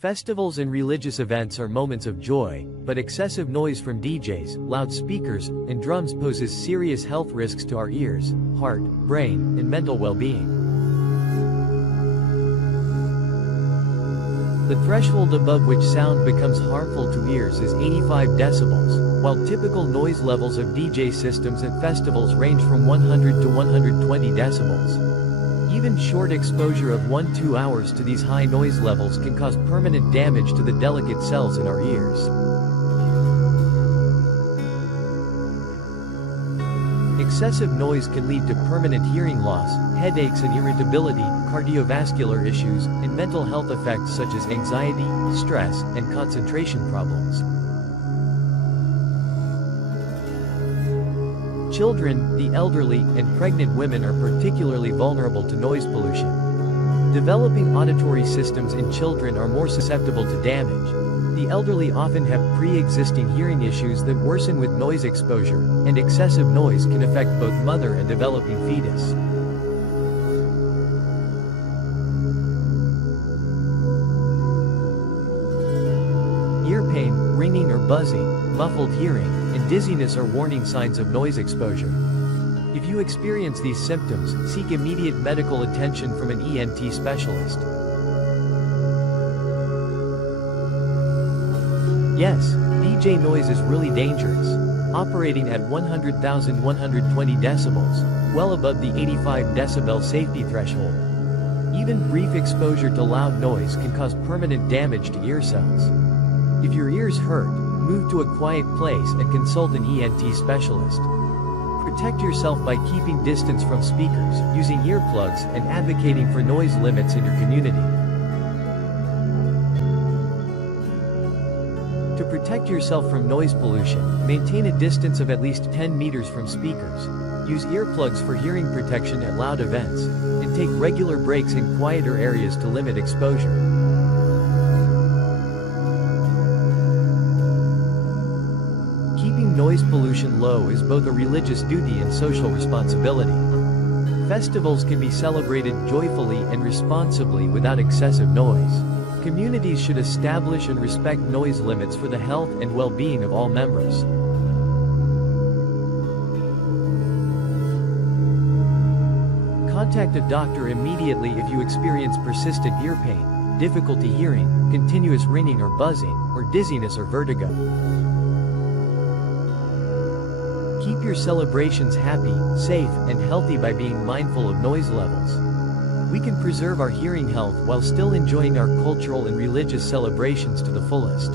Festivals and religious events are moments of joy, but excessive noise from DJs, loudspeakers, and drums poses serious health risks to our ears, heart, brain, and mental well-being. The threshold above which sound becomes harmful to ears is 85 decibels, while typical noise levels of DJ systems at festivals range from 100 to 120 decibels. Even short exposure of 1–2 hours to these high noise levels can cause permanent damage to the delicate cells in our ears. Excessive noise can lead to permanent hearing loss, headaches and irritability, cardiovascular issues, and mental health effects such as anxiety, stress, and concentration problems. Children, the elderly, and pregnant women are particularly vulnerable to noise pollution. Developing auditory systems in children are more susceptible to damage. The elderly often have pre-existing hearing issues that worsen with noise exposure, and excessive noise can affect both mother and developing fetus. Ear pain, ringing or buzzing, muffled hearing, and dizziness are warning signs of noise exposure. If you experience these symptoms, seek immediate medical attention from an ENT specialist. Yes, DJ noise is really dangerous. Operating at 100,120 decibels, well above the 85 decibel safety threshold. Even brief exposure to loud noise can cause permanent damage to ear cells. If your ears hurt, move to a quiet place and consult an ENT specialist. Protect yourself by keeping distance from speakers, using earplugs, and advocating for noise limits in your community. To protect yourself from noise pollution, maintain a distance of at least 10 meters from speakers. Use earplugs for hearing protection at loud events, and take regular breaks in quieter areas to limit exposure. Keeping noise pollution low is both a religious duty and social responsibility. Festivals can be celebrated joyfully and responsibly without excessive noise. Communities should establish and respect noise limits for the health and well-being of all members. Contact a doctor immediately if you experience persistent ear pain, difficulty hearing, continuous ringing or buzzing, or dizziness or vertigo. Keep your celebrations happy, safe, and healthy by being mindful of noise levels. We can preserve our hearing health while still enjoying our cultural and religious celebrations to the fullest.